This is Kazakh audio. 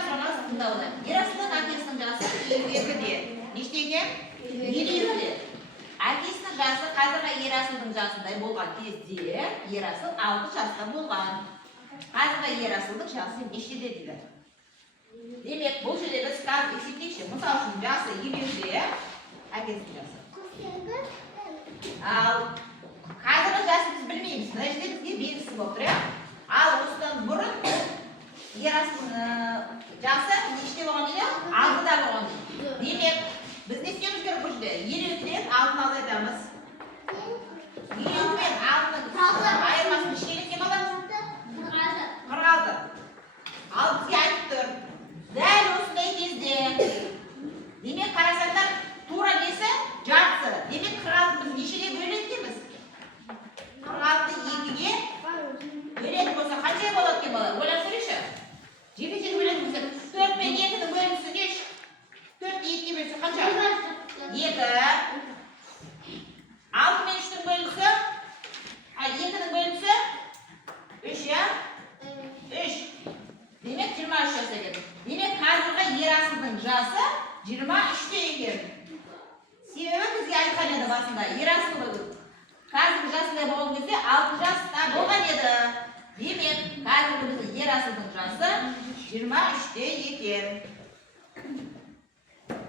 тапсырмаңыз тыңдап алайық. Ерасылдың әкесінің жасы 22-де. Неште екен? 22-де. Әкесінің жасы қазіргі Ерасылдың жасындай болған кезде Ерасыл 6 жаста болған. Қазіргі Ерасылдың жасы нештеде дейді? Демек, бұл жерде біз қазір есептейікші. Мысал үшін жасы 22-де, әкесінің жасы. Ал қазіргі жасы біз білмейміз. Мына жерде бізге белгісіз болып тұр, иә? Ал осыдан бұрын Ерасылдың жасы неште болған дейді? 6-да болған дейді. Демек, біз не істеуіміз керек бұл жерде? 52-ден алтыны азайтамыз. 52 мен алтының айырмасы нешке кеткен болады? 46. Ал бізге айтып тұр. Дәл осындай кезде. Демек, қарасаңдар, тура несі? Жартысы. Демек, 46 біз нешеге бөледі дейміз? 46-ды 2-ге бөлетін болса, қанша болады екен бала? Ойлап көрейікші. Жеке-жеке бөлетін болса, 4 мен 2-дің бөлінісі неш? 4 2-ге бөлсе қанша? 2. 6 мен 3-дің бөлінісі? 2-дің бөлінісі? 3, я? 3. Демек, 23 жасы екен. Демек, қазіргі Ерасылдың жасы 23-те екен. Себебі бізге айтқан еді басында. Ерасыл қазіргі жасында болған кезде 6 жаста болған еді. Демек, қазіргі Ерасылдың жасы 23-те екен.